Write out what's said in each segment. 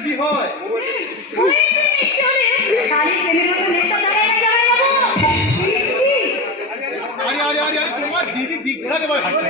বৃষ্টি হয়। আরে আরে আরে আরে তোমার দিদি দীঘা দেবার হাঁটতে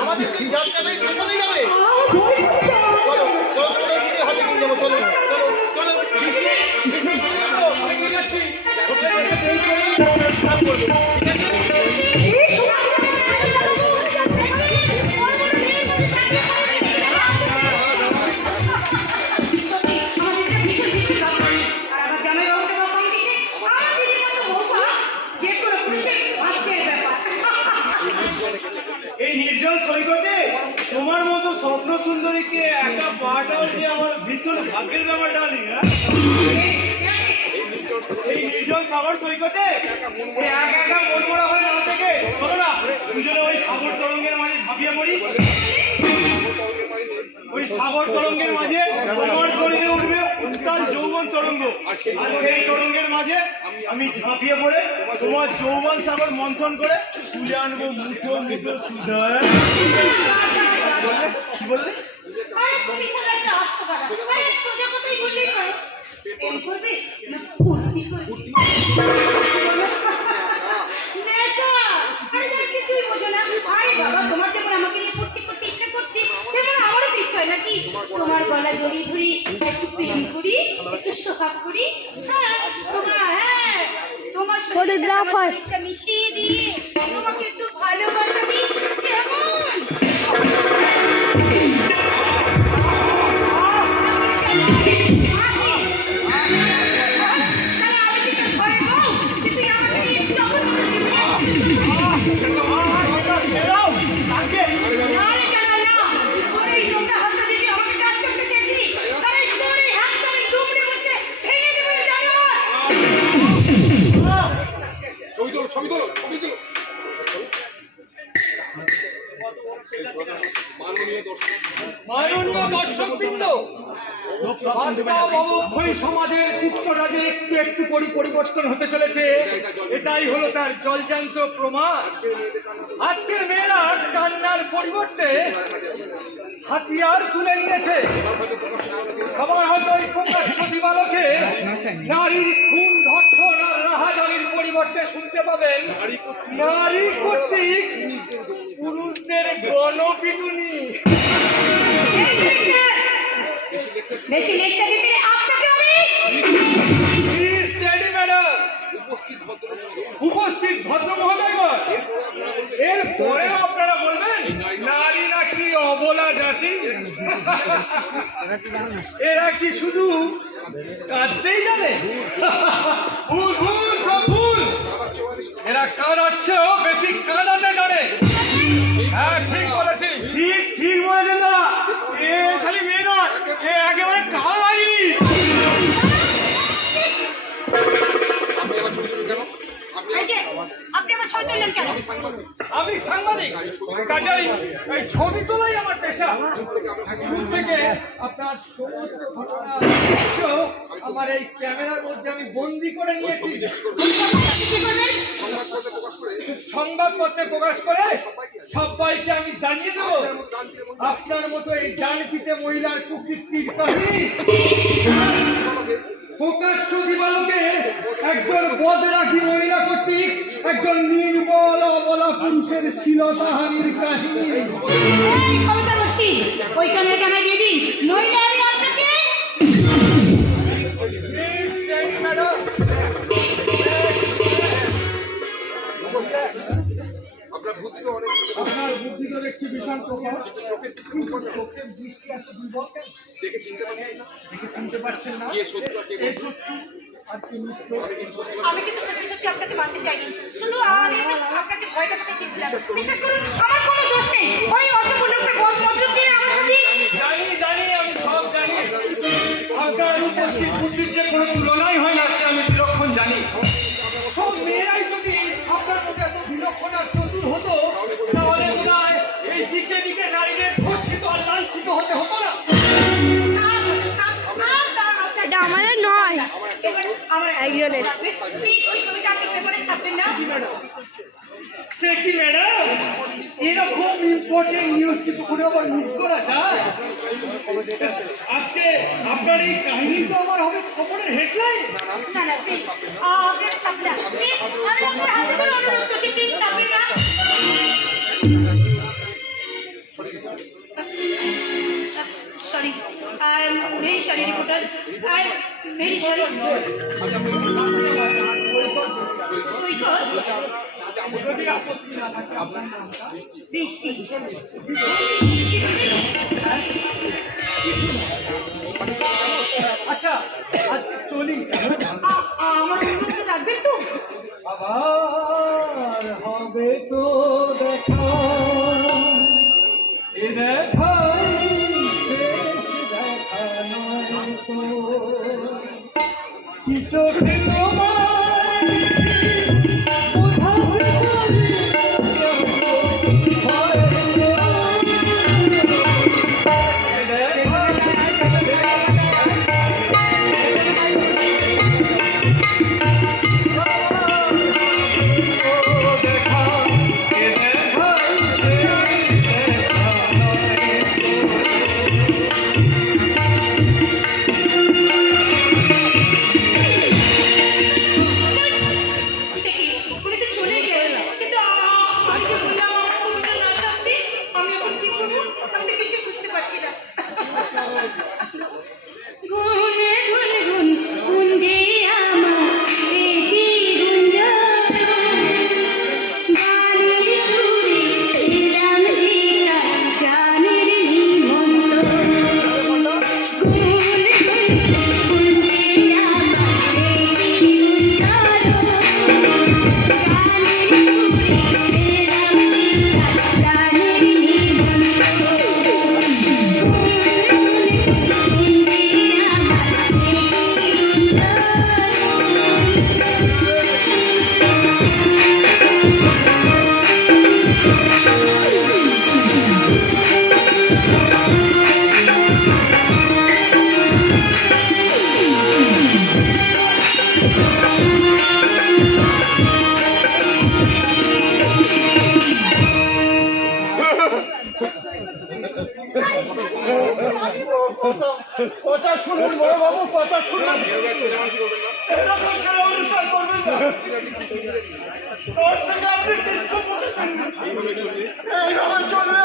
আমাদের যে যাত্রাটা কোথায় যাবে? চলো চলো চলো নিজের হাতে নিয়ে যাবো। চলো চলো চলো আমি নিয়ে যাচ্ছি। ঠিক আছে এই নির্জন সৈকতে তোমার মতো স্বপ্ন সুন্দরীকে একা পাঠাও যে আমার ভীষণ ভাগ্যের ব্যাপার ডার্লিং। এই নির্জন সাগর সৈকতে একা একা মন মরা হয়ে না থেকে চলো না দুজনে ওই সাগর তরঙ্গের মাঝে ঝাঁপিয়ে পড়ি। ওই সাগর তরঙ্গের মাঝে তোমার শরীরে উঠবে উত্তাল যৌবন তরঙ্গ, আর সেই তরঙ্গের মাঝে আমি ঝাঁপিয়ে পড়ে তোমার যৌবন সাগর মন্থন করে তুলে আনবো মুঠো মুঠো সুধা। কি বললে? তোমার গলা জড়িয়ে ধরি, একটু প্রেম করি, একটু সোহাগ করি, তোমার ফটোগ্রাফার মিশিয়ে দিয়ে তোমাকে একটু ভালোবাসা দিই কেমন? মাননীয় দর্শকবৃন্দ, সমাজের চিত্ররাজে একটু একটু পরিবর্তন হতে চলেছে, এটাই হলো তার জলজান্ত প্রমাণ। আজকের মেয়েরা কান্নার পরিবর্তে হাতিয়ার তুলে নিয়েছে। আবার হয়তো এই প্রকাশ্য দিবালোকে নারীর খুন, ধর্ষণ আর রাহাজানির পরিবর্তে শুনতে পাবেন নারী কর্তৃক পুরুষদের গণপিটুনি। বেশি লেকচার দিতে আপনাকে আমি স্টাডি ম্যাডাম, উপস্থিত ভদ্র মহোদয়গণ, এরপরেও আপনারা বলবেন নারী নাকি অবলা জাতি? এরা কি শুধু কাঁদতেই জানে? ভুল ভুল সব ভুল। এরা কাঁদাচ্ছেও বেশি কাঁদাতে জানে। হ্যাঁ ঠিক বলেছি, ঠিক ঠিক বলেছেন দাদা। এ শালি মেয়ে নয়, এ একেবারে কাল লাগেনি। আপনি আমার ছবি তুললেন কেন? আমি সাংবাদিক, কাজেই এই ছবি তোলাই আমার পেশা। দূর থেকে আপনার সমস্ত ঘটনা আমার এই ক্যামেরার মধ্যে আমি বন্দি করে নিয়েছি। সংবাদপত্রে প্রকাশ করে সবাইকে আমি জানিয়ে দেব আপনার মতো এই ডানপিতে মহিলার কুকীর্তির কাহিনী প্রকাশ্য দিবালোকে একজন বদরাগী মহিলা কর্তৃক একজন নির্বল অবলা পুরুষের শ্লীলতাহানির কাহিনী। এই কবিতা বলছি, ওই ক্যামেরা ক্যামেরা দিয়ে দিন, নইলে আমি আপনাকে ম্যাডাম, আপনার বুদ্ধি তো দেখছি ভীষণ প্রখর, চোখের দৃষ্টি এত দুর্বল কেন? দেখে চিনতে পারছেন না? কে শত্রু আর কি মিত্র? আমি কিন্তু সত্যি সত্যি আপনাকে মানতে চাইনি, শুধু আমি আপনাকে ভয় দেখাতে চেয়েছিলাম। বিশ্বাস করুন, আমার কোনো দোষ নেই। ওই অসম্পূর্ণকে বদমতলব নিয়ে আমার সাথে জানি আমি সব জানি। আপনার উপস্থিত বুদ্ধির যে কোনো তুলনাই হয় না সে আমি বিলক্ষণ জানি। সব মেয়েরাই যদি আপনার মধ্যে এত বিলক্ষণ আর চতুর হতো তাহলে মনে হয় এই দিকে নারীদের ধর্ষিত আর লাঞ্ছিত হতে হতো না। এটা আমাদের নয়, আমার একজনের। প্লিজ ওই ছবিটা আপনি পেপারে ছাপবেন না। সে কি ম্যাডাম, এরকম ইম্পর্টেন্ট নিউজ কি কখনো আবার মিস করা যায়? আজকে আপনার এই কাহিনী তো আমার হবে খবরের হেডলাইন। না না প্লিজ আপনারা ছাপবেন না। প্লিজ আমি আপনার হাতে করে অনুরোধ করছি, প্লিজ ছাপবেন না। Sorry, I am very sorry, reporter. I am very sorry. বৃষ্টি। আচ্ছা আজকে চলি। আমার অনুরোধ রাখবেন তো? আবার হবে তো দেখা, এ দেখা শেষ দেখা নয় তো, কি চোখে তোমায় বোঝাতে পারি এ দেখা কথা শুনুন বড় বাবু, কথা শুনুন। এরকম খেলা অনুষ্ঠান করবেন না। তোর থেকে আপনি কিছু বলেছেন না। এইভাবে চললে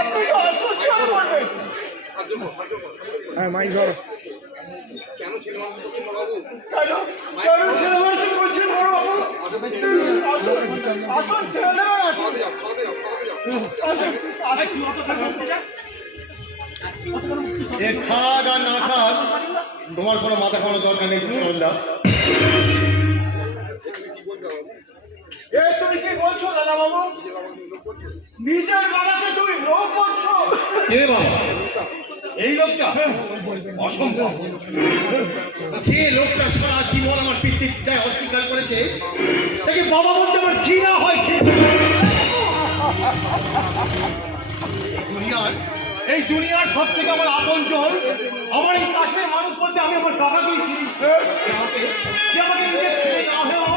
আপনি অসুস্থ হয়ে পড়বেন। হ্যাঁ মাইক ধরো। কেন ছেলে মানুষ বলছেন বড় বাবু? আসুন ছেলে খাক আর না খাক তোমার কোনো মাথা খাওয়ানোর দরকার নেই। তুমি কি বলছো দাদা বাবু? নিজের বাবাকে তুমি লোক বলছো? কে বাবা? এই লোকটা অসম্ভব। যে লোকটা সারা জীবন আমার পিতৃত্বটায় অস্বীকার করেছে তাকে বাবা বলতে আমার ঘৃণা হয়। এই দুনিয়ার সব থেকে আমার আপনজন, আমার এই কাছের মানুষ বলতে আমি আমার কাকাকেই চিনি, যে আমাকে নিজের ছেলে না হয়েও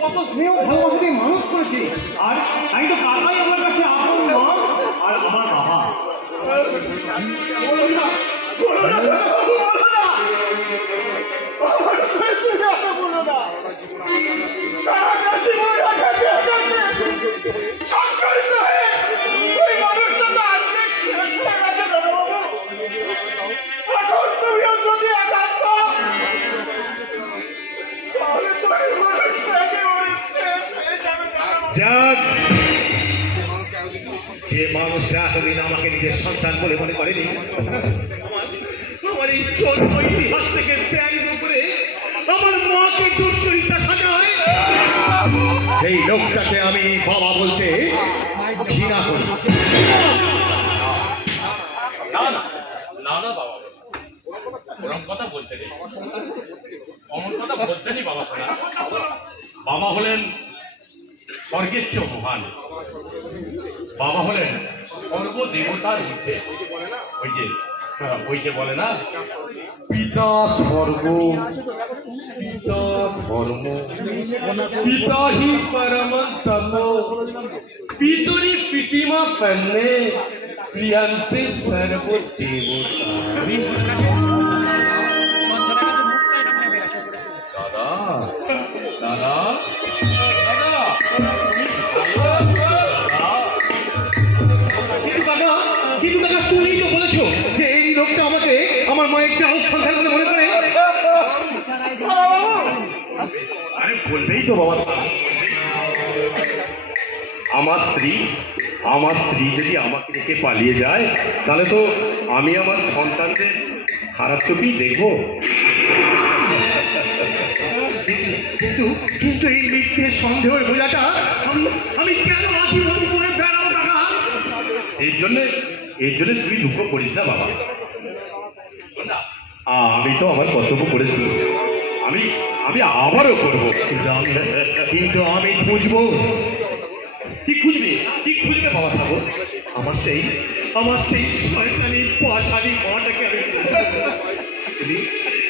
কত স্নেহ ভালোবাসা দিয়ে মানুষ করেছে। আর আমি তো কাকাই আমার কাছে আপন মা আর আমার বাবা। বলো না, বলো না, বলো না, বলো না। সারাটা জীবন আঘাতে আঘাতে সংসারিত হয়ে ওই মানুষটা তো অর্ধেক শেষ হয়ে গেছে দাদাবাবু। এখন তুমিও যদি আঘাত দাও, তাহলে তো এই মানুষটা একেবারে শেষ হয়ে যাবে দাদাবাবু। যাক, যে মানুষরা এতদিন আমাকে নিজের সন্তান বলে মনে করেনি, আমার এই জন্ম ইতিহাস থেকে ব্যঙ্গ করে আমার মাকে দুশ্চরিতা সাজায়, সেই লোকটাকে আমি বাবা বলতে ঘৃণা করি। না না না না বাবা, ওরকম কথা বলতে নেই, অমন কথা বলতে নেই বাবা। শোনা, বাবা হলেন স্বর্গের চেয়ে মহান, বাবা হলেন সর্বদেবতার ঊর্ধ্বে। ওই যে বলে না, পিতা স্বর্গ, পিতা ধর্ম, পিতা হি পরম তপ, পিতুরি পিতিমা পন্নে, প্রিয়ন্তে সর্বদেবতা। দাদা দাদা দাদা, কিন্তু কাকা তুমি তো বলেছো যে এই লোকটা আমাকে আমার মায়ের চাল সন্তান বলে মনে করে। আরে বলবেই তো বাবা, আমার স্ত্রী যদি আমাকে রেখে পালিয়ে যায়, তাহলে তো আমি আমার সন্তানদের খারাপ চোখেই দেখবো। কিন্তু এই মিথ্যের সন্দেহের বোঝাটা আমি কেন আজীবন করে বেড়াবো কাকা? এর জন্য তুই দুঃখ করিস না বাবা। আমি তো আমার কর্তব্য করেছি, আমি আবারও করবো। কিন্তু আমি খুঁজবো। কি খুঁজবে বাবা সাগর? আমার সেই শয়তানি পয়সানি মাটাকে আমি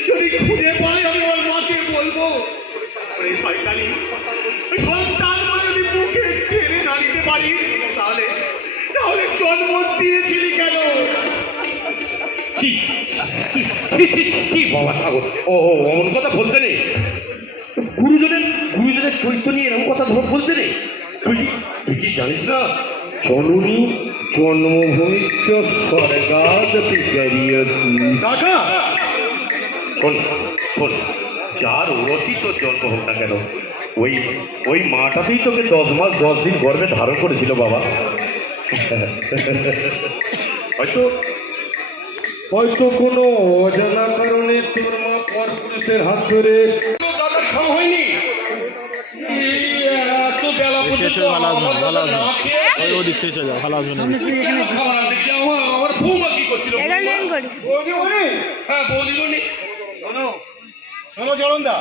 যদি খুঁজে পাই, আমি ওর মাকে বলবো, ওই শয়তানি ওই সন্তান বলে যদি মুখে টেনে না দিতে পারিস, তাহলে জন্ম দিয়েছিলি কেন? কি বাবা সাগর, ও অমন কথা বলতে নেই। গুরুজনের চরিত্র নিয়ে এরকম কথা বলতে নেই। তুই কি জানিস না, জননী জন্মভূমিষ্ঠ স্বর্গাদপি গরীয়সি। কাকা, শোন, যার ওরসই তোর জন্ম হোক না কেন, ওই মাটাতেই তোকে 10 মাস 10 দিন গর্ভে ধারণ করেছিল বাবা। হয়তো কোনো অজানা কারণে তোর মা পরপুরুষের হাত ধরে দাদা খাওয়া হয়নি। এত বেলা পর্যন্ত আমার বৌমা কি করছিল? হ্যাঁ বৌদিমণি, শোনো চরণদা,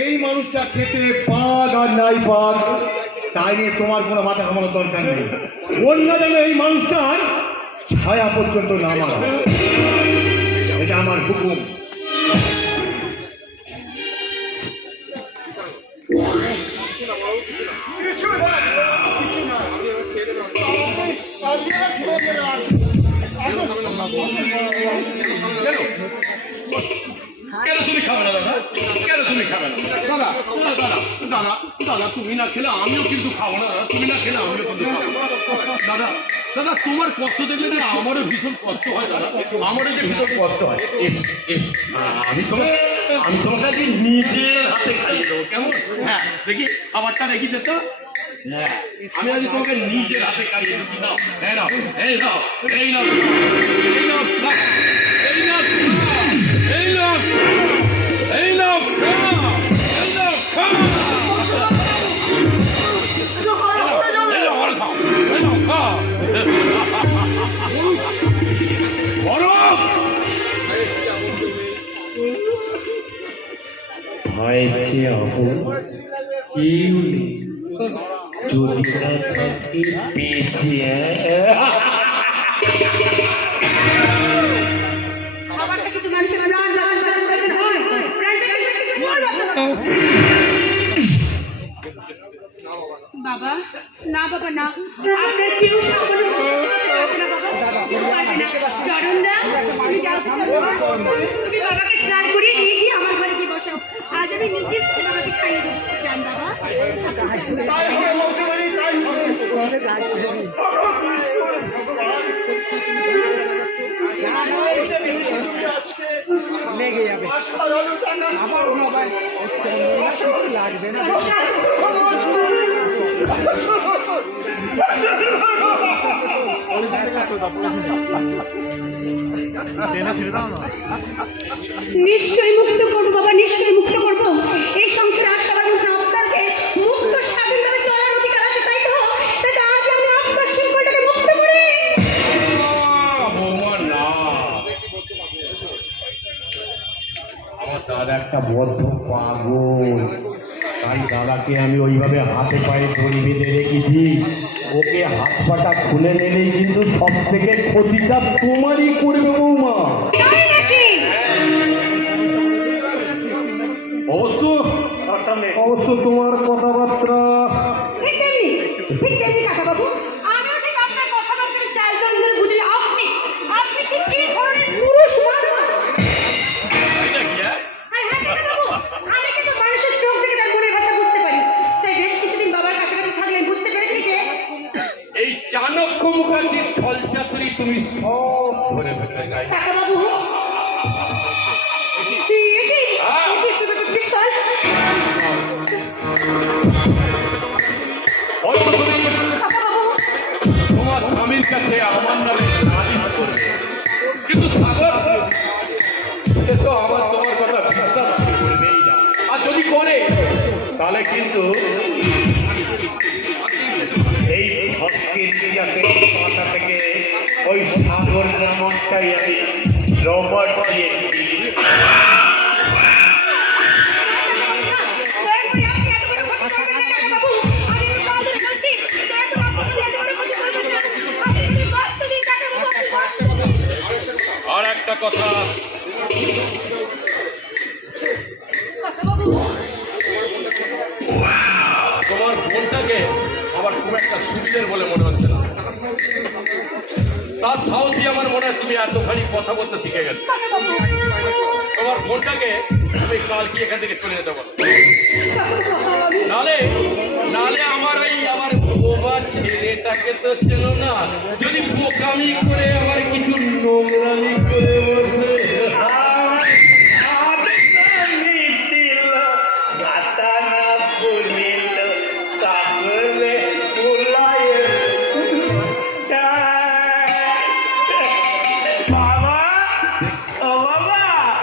এই মানুষটা খেতে পাক আর নাই পাক তাই নিয়ে তোমার কোনো মাথা ঘামানোর দরকার নেই। অন্য যেন এই মানুষটার ছায়া পর্যন্ত না মারা, এটা আমার হুকুম। কেন তুমি খাবে না দাদা? কেন তুমি খাবে না দাদা? দাদা তুমি না খেলে আমিও কিন্তু খাবো না দাদা। তুমি না খেলে আমিও কিন্তু খাবো দাদা। দাদা তোমার কষ্ট দেখলে না আমারও ভীষণ কষ্ট হয় দাদা, আমারও যে ভীষণ কষ্ট হয়। আমি তোমাকে আজকে নিজের হাতে খাইয়ে দেবো, কেমন? হ্যাঁ দেখি খাবারটা রেখে দে তো। হ্যাঁ আমি আজ তোমাকে নিজের হাতে খাইয়ে দিচ্ছি। নাও, হ্যাঁ নাও, এই নাও, এই নাও, এই নাও, এই নাও, এই নাও, এই নাও, এই নাও, বেঁচে হবো কেউ নেই যদি না থাকে বেঁচে খাবারটা কিন্তু মানুষের প্রাণ বাঁচানো হয় প্রাণটা কিন্তু প্রাণ বাঁচানো বাবা না বাবা না আপনার কেউ সামনে পারবে না চরণদা তুমি যাও তুমি বাবাকে স্নান করিয়ে নিয়ে গিয়ে আমার ঘরে গিয়ে বসাও আজ আমি নিজে বাবাকে খাইয়ে দেবো যান বাবা তাই হবে মন্ত্রী, তাই হবে। নিশ্চয়ই মুক্ত করবো বাবা, নিশ্চয়ই মুক্ত করবো। এই সংসারে আর সবার মধ্যে আপনাকে মুক্ত স্বাধীনভাবে চলার অধিকার আছে, তাই তো? তাই তো আজ আমি আপনার শিল্পটাকে মুক্ত করি। বৌমা না, আমার দাদা একটা বদ্ধ পাগল, তাই দাদাকে আমি ওইভাবে হাতে পায়ে দড়ি বেঁধে রেখেছি। ওকে হাত পাটা খুলে নিলেই কিন্তু সব থেকে ক্ষতিটা তোমারই করবে বৌমা। তাই নাকি? অবশ্য অবশ্য তোমার কথাবার্তা ঠিক তেমনি কাকাবাবু, আমিও ঠিক আপনার কথাবার্তার চারজন বুঝি আপনি ঠিক এই ধরনের পুরুষ মানুষ। হ্যাঁ কাকাবাবু, আমি কিন্তু মানুষের চোখ দেখে তার মনের ভাষা বুঝতে পারি। তাই বেশ কিছুদিন বাবার কাছাকাছি থাকলে বুঝতে পেরেছি যে এই চাণক্য মুখার্জির ছলচাতুরি তুমি সব ধরে ফেলতে চাই। কাকাবাবু বিশাল তোমার স্বামীর কাছে আমার নামে নালিশ করবে, কিন্তু সাগর সে তো আমার তোমার কথা বিশ্বাস করবেই না। আর যদি করে তাহলে কিন্তু এই ভক্তের মাথা থেকে ওই সাগর নামটাই আমি রবার্ট দিয়ে আর একটা কথা, তোমার বোনটাকে আমার খুব একটা সুবিধের বলে মনে হচ্ছে না। তার সাহসী আমার মনে হয় তুমি এতখানি কথা বলতে শিখে গেছো। তোমার বোনটাকে আমি কালকে এখান থেকে চলে যেতে পারো, নালে নালে আমার বোবা ছেলেটাকে তো চেনো না, যদি বোকামি করে আমার কিছু নোংরামি করে বসে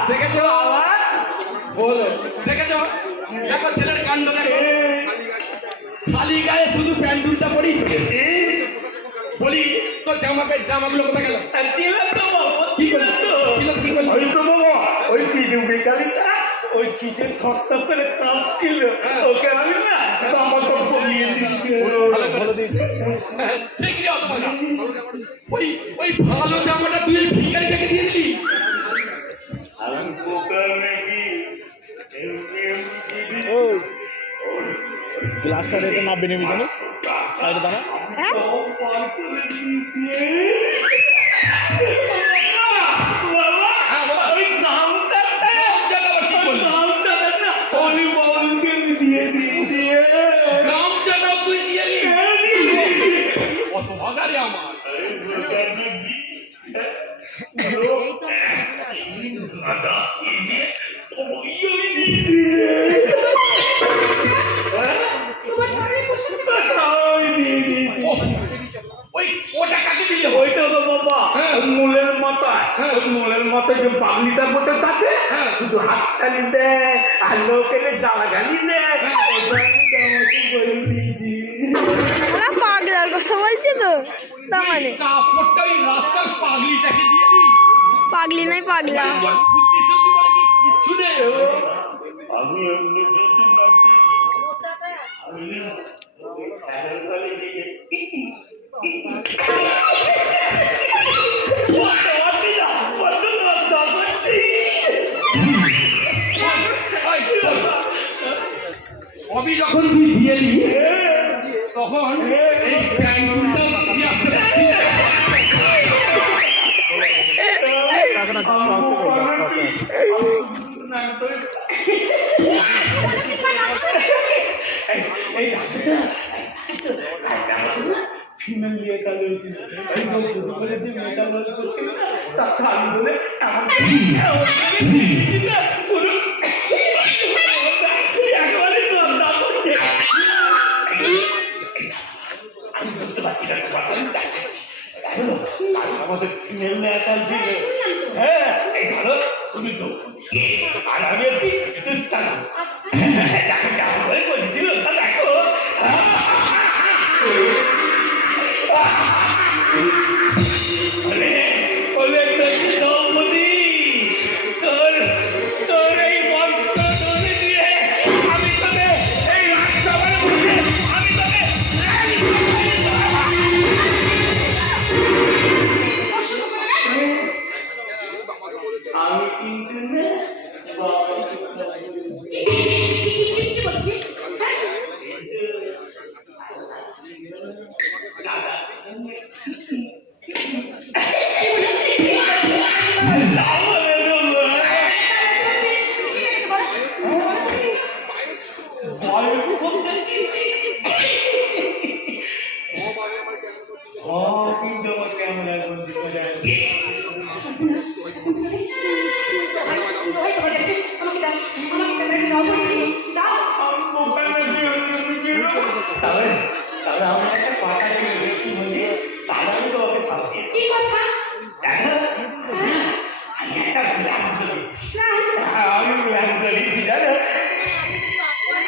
দেখেছো আবার বলো, দেখেছো দেখো ছেলের কাণ্ড দেখো, খালি গায়ে শুধু প্যান্টুলটা পরেই চলেছে। বলি তো জামাগুলো কোথায় গেল? কি করলো? ওই তো বাবা, ওই তিনু বেকারিটা ওই চিঠের থপথপ করে কাঁপছিল, ওকে আমি না আমার তো কমিয়ে সে কি অত মজা? ওই ভালো জামাটা তুই ভিখারিটাকে দিয়ে দিলি। গ্লাসটা রেখে না বেনে মিটানো সাইডে দাঁড়া। অত ভাগারে আমার ওটা কাকে দিলে? ওইটা তো বাবা মূলের মাথায়, ওই মূলের মাথায় যে পাগলিটা বটে তাকে শুধু হাততালি দেয় আর লোকের গালাগালি দেয়। পাগলার কথা বলছে তো, না মানে কাপড়টা ওই রাস্তার পাগলিটাকে দিয়ে দিই। পাগলি নাই পাগলা। বুদ্ধি শুদ্ধি বলে কি কিচ্ছু নেই। আমি এমনি সবই যখন তুই দিয়ে দিই তখন এই প্যান্টুলটা দিয়ে আসতে পারছি। ফিমেল নিয়ে কাল হয়েছিল বলে যে মেয়েটা করতে না তাকে আমি বলে আমি বুঝতে পারছি না আমাদের ফিমেল নিয়ে কাল দিল। হ্যাঁ এই ধরো তুমি তো আর আমি একটি বলে দিল দেখো তোর এই মন্ত্র ধরে দিয়ে আমি তোকে এই রাজসভার মধ্যে আমি তোকে আমি কিন্তু না তাহলে আমি একটা পাতা কিনে দেখি বলি তাহলে আমি তোমাকে ছাড়িয়ে কি কথা? আমি একটা প্ল্যান করেছি। আমি প্ল্যান করেছি জানো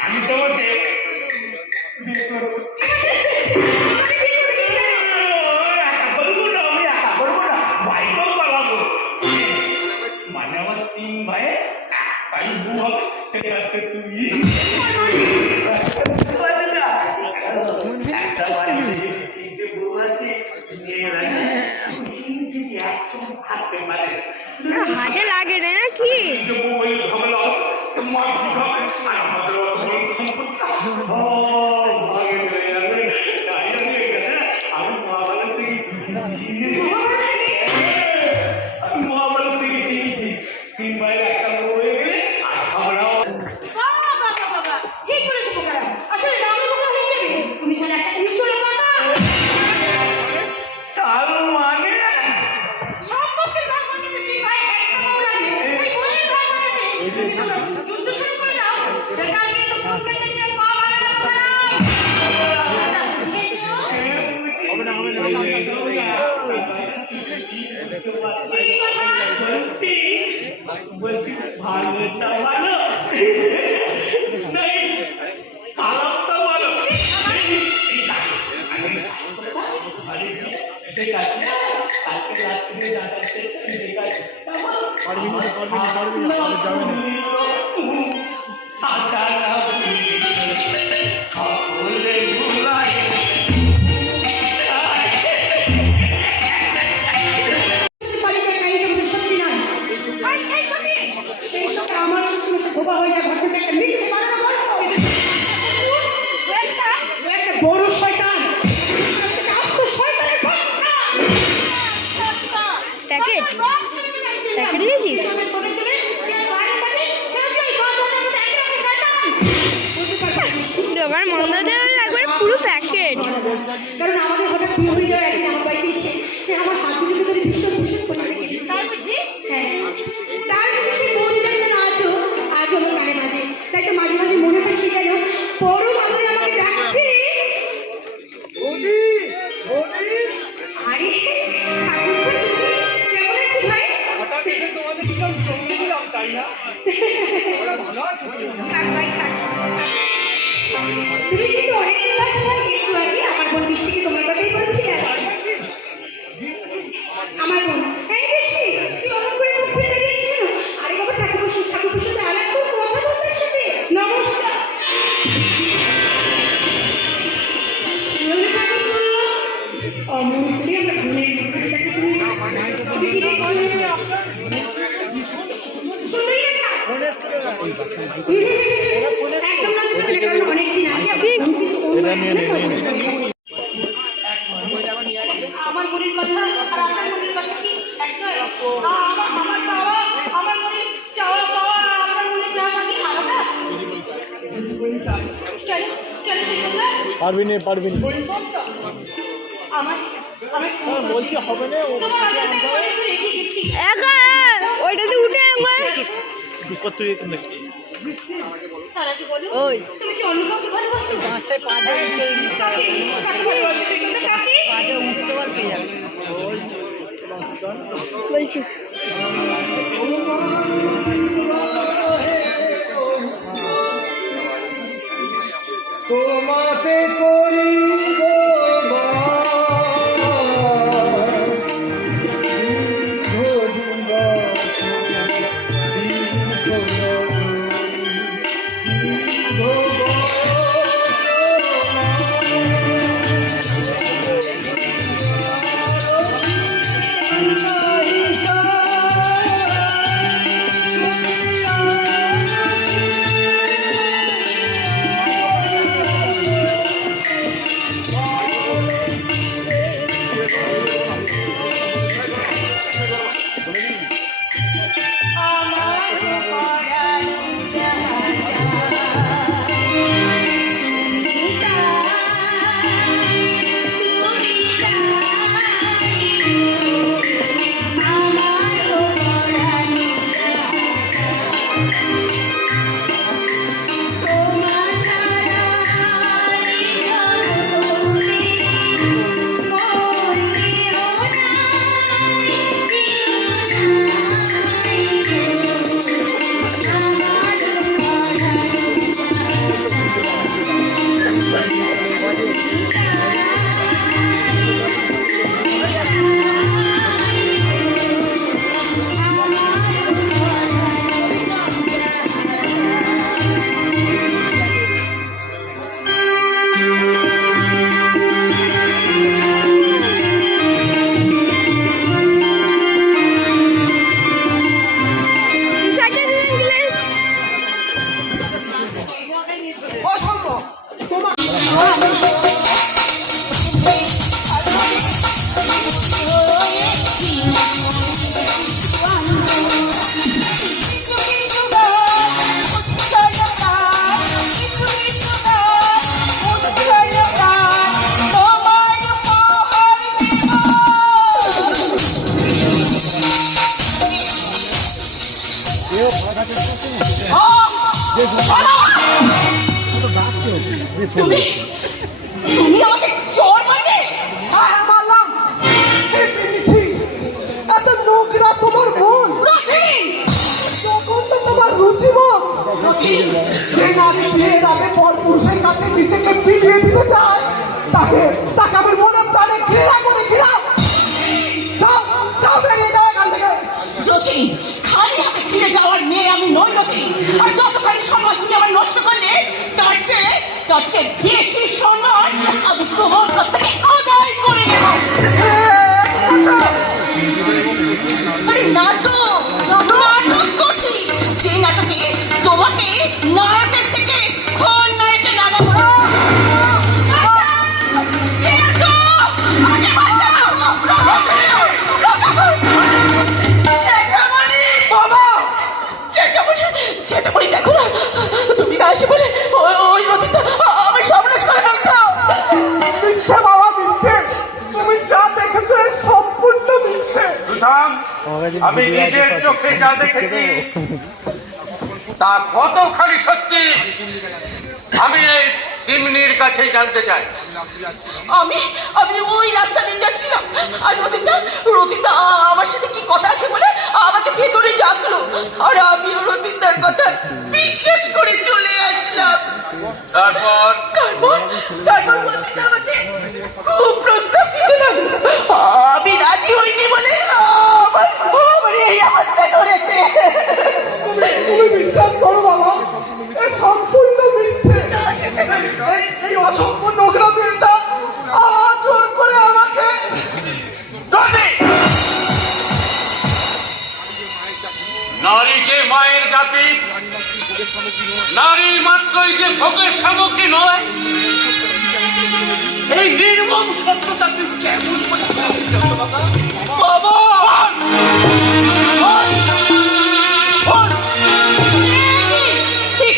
আমি তোমাকে বিয়ে করবো। একা করবো না আমি একা করবো না ভাইকেও পালাবো মানে আমার 3 ভাই একটাই বউ হবে সেটাতে তুমি হাতে লাগে না নাকি? মহাভারত থেকে কিনেছি 3 ভাইয়ের একটা বউ হয়ে গেলে আর খাওয়াও বাবা ঠিক বলেছো খোকা। আসলে রামগুলো হয়ে যাবে তুমি শালা একটা ইঁচড়ের পাতা। তার মানে সম্পর্কে ভাগ করতে তুই ভাই একটা বউ লাগে সেই বউয়ের ভাগ করতে তোমরা যুদ্ধ শুরু করে দাও সেটা আগে তো করবে না যে মা বাবা হবে না বলছি ভালোটা ভালো নেই খারাপটা ভালো ঠিক আছে কালকে রাত্রে যাচ্ছে ঠিক আছে আমার শ্বশুর ধোপা হয়ে যায় ঘটনাটা একটা মিথ্যে বানানো গল্প। একটা বড় শয়তান আস্ত শয়তানের বাচ্চা। প্যাকেট প্যাকেট নিয়েছিস? তোমার মন্দা দেওয়ার একবার পুরো প্যাকেট। কারণ আমাদের হঠাৎ বিয়ে হয়ে যাওয়া একদিন আমার বাড়িতে এসে সে আমার হাত দুটো ধরে ভীষণ ভীষণ করে রেখেছে। তাই বুঝি? হ্যাঁ তার সে মনটা যেন আজও আমার কানে মাঝে তাই তো মাঝে মাঝে মনে হয় সে যেন বড় আমাদের আমাকে ডাকছে। আরে ঠাকুরপো তুমি কেমন আছো ভাই? তোমাদের কি জমি দিলাম তাই না? থাক ভাই থাক। তুমি কিন্তু অনেকদিন বাদে ভাই একটু আগে আমার বোন বৃষ্টিকে তোমার কথাই বলছিলে। আমার বোন হ্যাঁ বৃষ্টি তুই অমন করে মুখ ফিরে দিয়েছিস কেন? আরে বাবা ঠাকুর সাথে আর একটু কথা বলতে সাথে নমস্কার একদম না দিতে হবে, কারণ অনেকদিন আগে আমার মনের কথা আর আপনার মনের কথা কি এক নয়? আমার পাওয়া, আমার মনের চাওয়া পাওয়া, আপনার মনে চাওয়া কি আলাদা? কেন কেন সেই কথা? পারবি না আমার বলছি হবে না, তোমার আগে তো রেখে গেছি। একা ওইটাতে উঠে একবার চুপ কর তুই এখানে। তারা কি বলো? তুমি কি অন্য কাউকে ভালোবাসো? পাঁচটায় পা দিয়ে উঠে কাকে ভালোবাসো সেগুলো? কাকে? পা দিয়ে উঠতে পার পেয়ে যাবে। বলছি তোমাকে করিব তুমি আমাকে চোর বললে? হ্যাঁ মারলাম। এত নোংরা তোমার বোন রথিন, তখন তো তোমার রুচিবোধ। রথিন, যে নারী বিয়ের আগে পর পুরুষের কাছে নিজেকে বিলিয়ে দিতে চায় তাকে তাকে আমার মনে প্রাণে ঘৃণা করে ঘৃণা। বেরিয়ে যাও এখান থেকে। রথিন, খালি হাতে ফিরে যাওয়ার মেয়ে আমি নই রথিন। আর যতখানি সম্মান তুমি আমার নষ্ট করলে তার চেয়ে বেশি সম্মান আমি তোমার কাছ থেকে আদায় করে নেব। আরে নাটক করছি, যে নাটকে তোমাকে নায়কের থেকে খলনায়কে নামাবো। চেটামণি, দেখো না, তুমি না আসে বলে ওই নদীটা আমি সর্বনাশ করে ফেলতো। মিথ্যে বাবা, মিথ্যে। তুমি যা দেখেছো সম্পূর্ণ মিথ্যে। আমি নিজের চোখে যা দেখেছি তা কতখানি সত্যি আমি এই তিন্নির কাছেই জানতে চাই। আমি ওই রাস্তা দিয়ে যাচ্ছিলাম, আর রতিনদা আমার সাথে কি কথা আছে বলে আমাকে ভেতরে ডাকলো, আর আমিও রতিনদার কথা বিশ্বাস করে চলে আসলাম। তারপর রতিনদা আমাকে খুব প্রস্তাব দিতে লাগলো। আমি রাজি হইনি বলে আমার এই অবস্থা করেছে। তুমি বিশ্বাস করো বাবা, এ সম্পূর্ণ মিথ্যে। এই অসম্পূর্ণ নোংরা মেয়েটা জোর করে আমাকে নারী যে মায়ের জাতি নারী মাত্রই যে ভোগের সামগ্রী নয়, এই নির্মম সত্যটা তুই কেমন করে বুঝলি বাবা? বাবা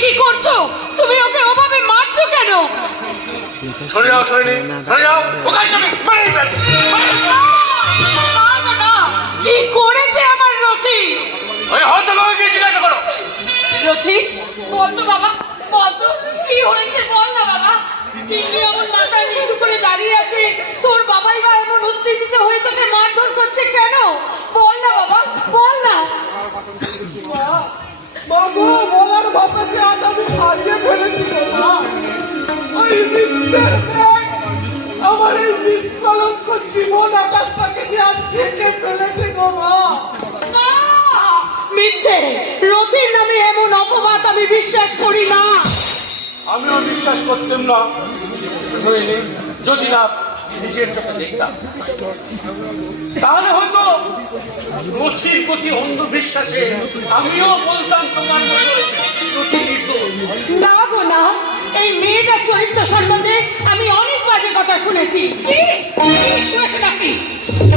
কি করছো তুমি? ওকে ওভাবে মারছো কেন? সরে যাও, সরে সরে যাও, ওখানে যাবে, মেরেই ফেলবে। কি করেছে আমার রথি? ওই হয়তো বাবা গিয়ে জিজ্ঞাসা করো। রথি বলতো বাবা, বলতো কি হয়েছে, বল না বাবা। তিনি এমন মাথা নিচু করে দাঁড়িয়ে আছে, তোর বাবাই বা এমন উত্তেজিত হয়ে তোকে মারধর করছে কেন? বল না বাবা, বল না। বাবা বলার ভাষা যে আজ আমি হারিয়ে ফেলেছি বাবা। ওই মিথ্যের ব্যাগ আমার এই নিষ্কলঙ্ক জীবন আকাশটাকে যে আজ ঢেকে ফেলেছে গো মা। মিথ্যে রথির নামে এমন অপবাদ আমি বিশ্বাস করি না। আমিও বিশ্বাস করতাম না, নইলে যদি না নিজের চোখে দেখতাম, তাহলে হয়তো রথির প্রতি অন্ধবিশ্বাসে আমিও বলতাম তোমার মতো রথি নির্দোষ। না গো না, এই মেয়েটার চরিত্র সম্বন্ধে আমি অনেক বাজে কথা শুনেছি। কি শুনেছেন আপনি?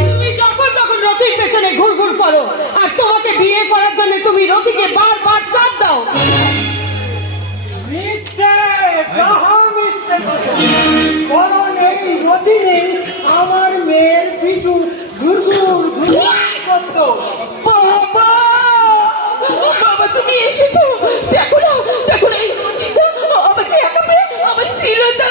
তুমি যখন তখন রথির পেছনে ঘুরঘুর করো, আর তোমাকে বিয়ে করার জন্য তুমি রথিকে বারবার চাপ দাও। মিথ্যে কাহা মিথ্যে কথা। কারণ এই রতিনে আমার মেয়ের পিছু ঘুরঘুর ঘুরঘুর করতো। বাবা বাবা তুমি এসেছো, দেখো না, দেখো না এই রথিটা আমাকে একা পেয়ে আমার ছিলতা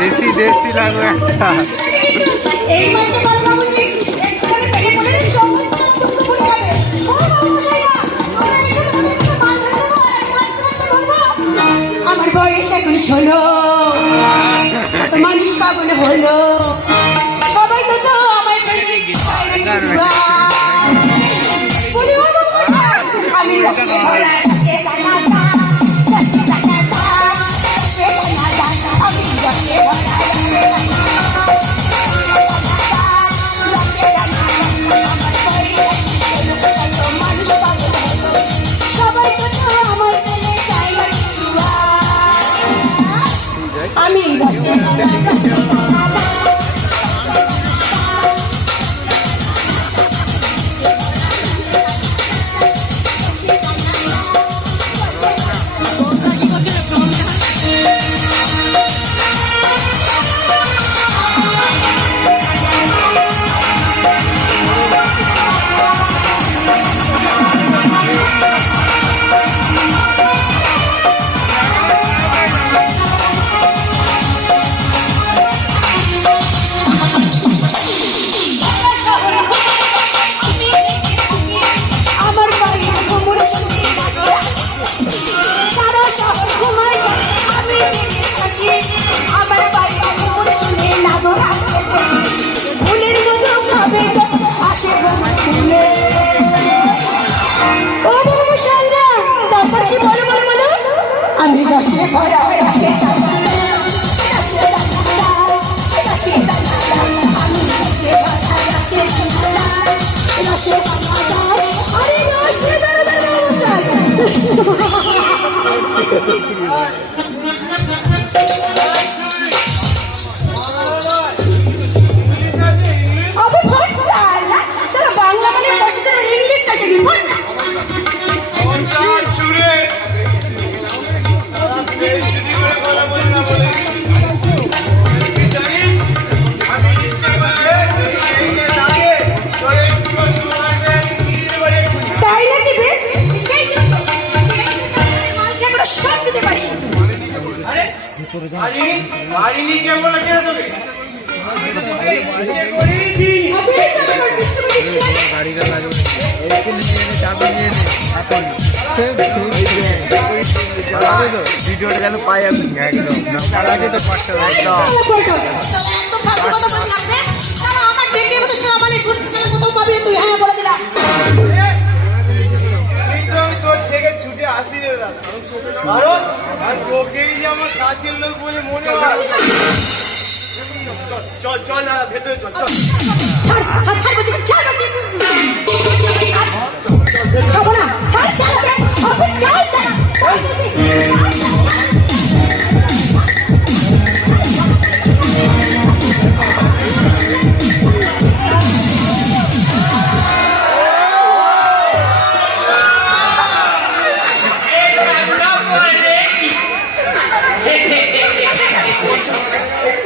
দেশি দেশি লাগবে একটা। এই মাইকে বলো বাবুজি, একটুখানি পেটে পড়লে সবুজ দুঃখ ভুলে যাবে। ও বাবুমশাইরা, আমরা এসে তোমাদের একটু বাল ধরে দেবো, আস্তে আস্তে বলবো। আমার বয়স এখন 16, কত মানুষ পাগল হলো, সবাই তো তো আমায় ফেলে চায় না কিছু আর। বলি ও বাবুমশাই, আমি রসে ভরা রসে জানাতা, রসে জানাতা, রসে জানাতা, আমি রসে ভরা রসে আমি রসে আমি রসে ভরা রসে বাংলা মানে ইংলিশ থাকে তাই নাকি বে? মারিনি কে বলে কে তোকে ইচ্ছে করেই দিইনি। অবেশ আমার কিছু করিস না গাড়িটা লাগবে এইকে নিয়ে এনে চাবি নিয়ে নে এখন ভিডিওটা যেন পাই আমি একদম নাম্বার আছে তো পাঠটা একদম চলো ফটো চলো একদম ফালতু কথা বলি না রে চলো আমার ডেকে মতো সেনাবাহিনী গোষ্ঠী ছেলে কোথাও পাবি না তুই হ্যাঁ বলে দিলাম এই তো আমি তোর থেকে ছুটে আসি রে দাদা কারণ আর তোকেই যে আমার কাছের লোক বলে মনে হয়। চল চল না ভেতরে চল চল ছাড় হাত ছাড় বলছি ছাড় বলছি ছাড় না ছাড় ছাড় রে অবে চল ছাড়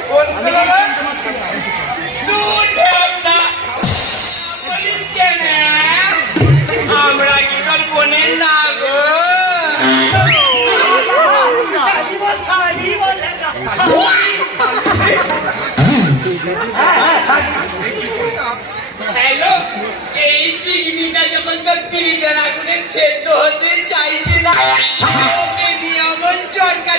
কোন ছেলে আমরা কি তোর বোনের না গো হ্যালো এই চিংড়িটা যখন তোর পিড়িতের আগুনে সেদ্ধ হতে চাইছে না ওকে নিয়ে আমার চরকা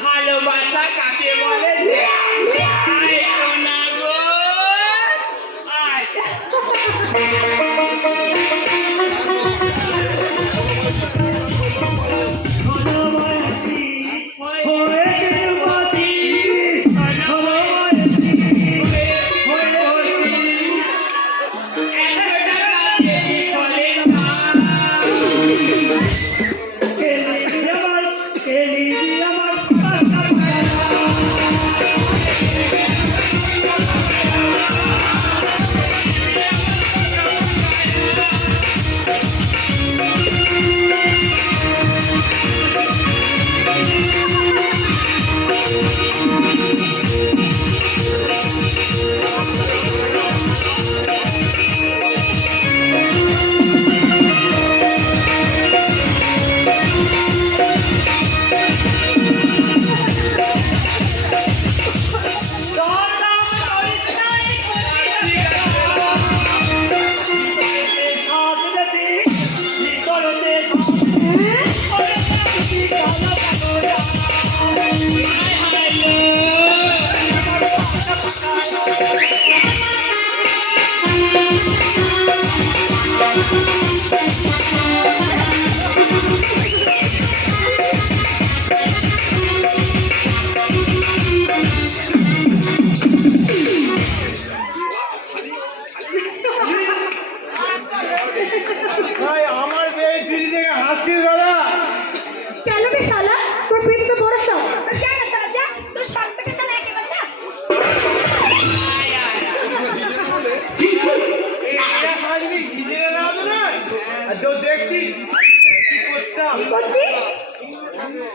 ভালোবাসা কাকে বলে না গো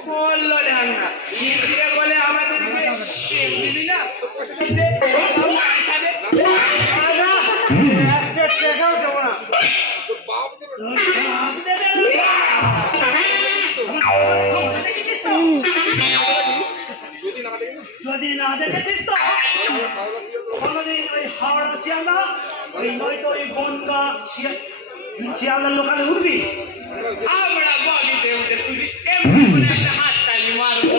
বললো ঢাঙ্গা ইয়ে বলে আমাদেরকে কেউ দিবি না টাকাও দেবো না। যদি না দেখেছিস তো কোনোদিন ওই হাওড়া শিয়ালদা ওই নয়তো ওই বনগা শিয়ালদার লোকালে উঠবি আমরা বগিতে উঠে শুধু এমনি করে একটা হাততালি মারবো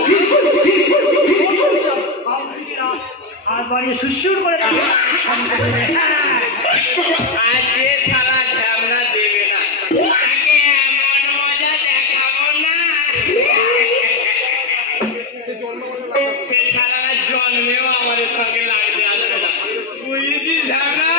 হাত বাড়িয়ে সুসুর করে আজকে সারা ঝামলা দেবে না তাকে এমন মজা দেখাবো না সে সারা জন্মেও আমাদের সঙ্গে লাগতে আসবে না বুঝেছিস ঝামলা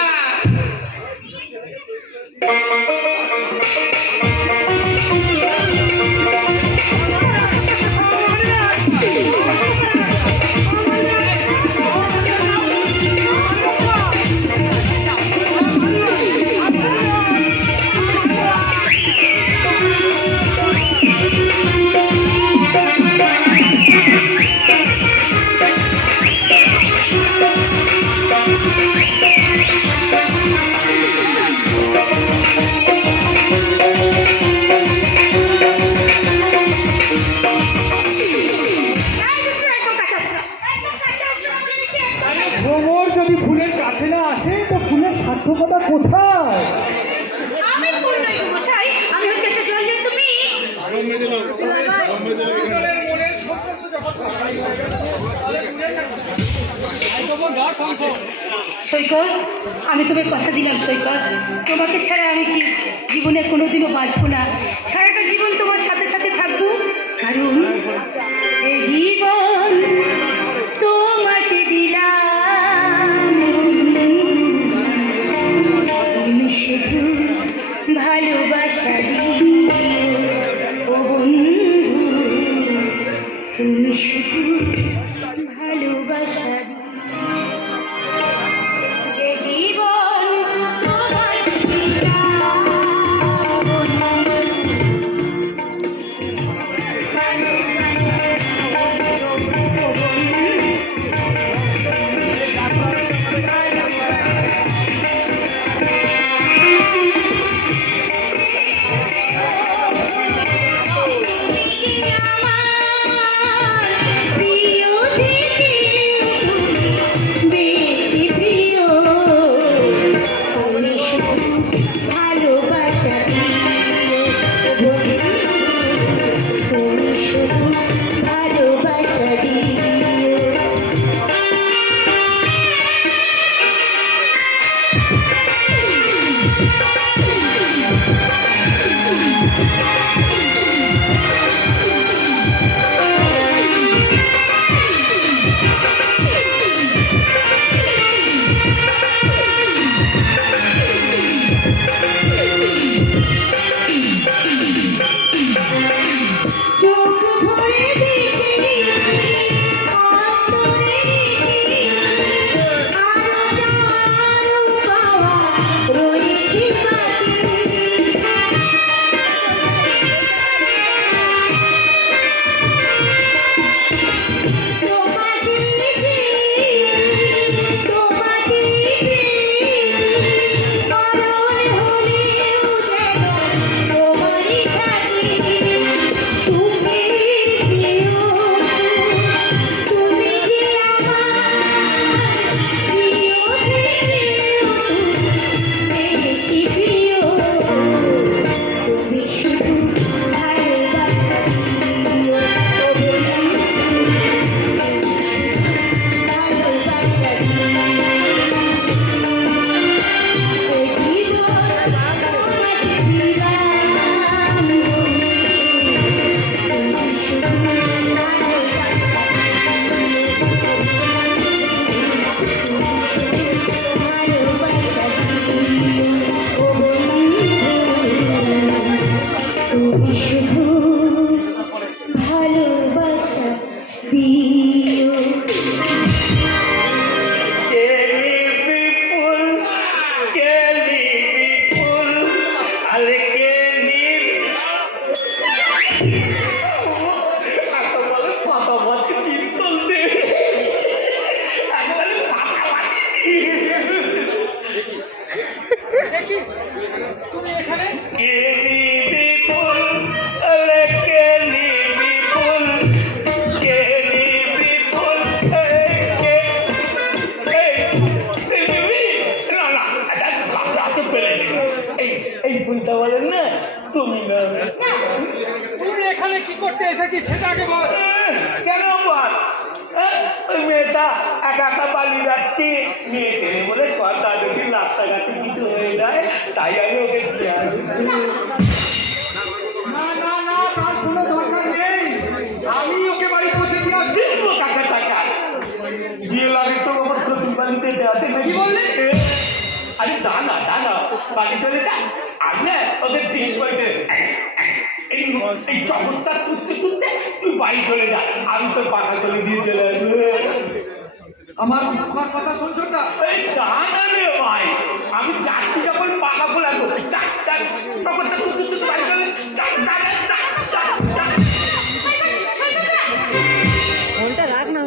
ভ্রমর যদি ফুলের কাছে না আসে তো ফুলের সার্থকতা কোথায়? আমি ফুল নই গো মশাই, আমি হচ্ছে একটা জলের তুমি। সৈকত, আমি তোমাকে কথা দিলাম সৈকত, তোমাকে ছাড়া আমি কি জীবনে কোনোদিনও বাঁচবো না, সারাটা জীবন তোমার সাথে সাথে থাকবো, কারণ এই জীবন তোমাকে দিলাম, তুমি শুধু ভালোবাসা দিও ও বন্ধু, তুমি শুধু ভালোবাসা দিও। এ জীবন তোমাকে দিলাম, করতে এসেছিস সেটা আগে বল। কেন বল? ওই মেয়েটা একা একা পালিয়ে যাচ্ছি, মেয়েকে বলে কথা, যদি রাস্তাঘাটে কিছু হয়ে যায় তাই আমি ওকে দিয়ে আসি। না না না, তার কোনো দরকার নেই, আমি ওকে বাড়ি পৌঁছে দিয়ে আসছি। দেখবো কাকা টাকা বিয়ে লাগে তো আমার শ্বশুর বাড়িতে যাতে কি বললি? আরে দানা বাড়ি চলে যা, আমি না ওদের দিন করে এই জগৎটা তুলতে তুই বাড়ি চলে যা, আমি তোর পাখা চলে দিয়ে চলে আসবো। আমার আমার কথা শুনছো না? এই দানা রে ভাই, আমি যাচ্ছি যখন পাখা খোলাবো জগৎটা তুলতে বাড়ি চলে ফোনটা রাখ না।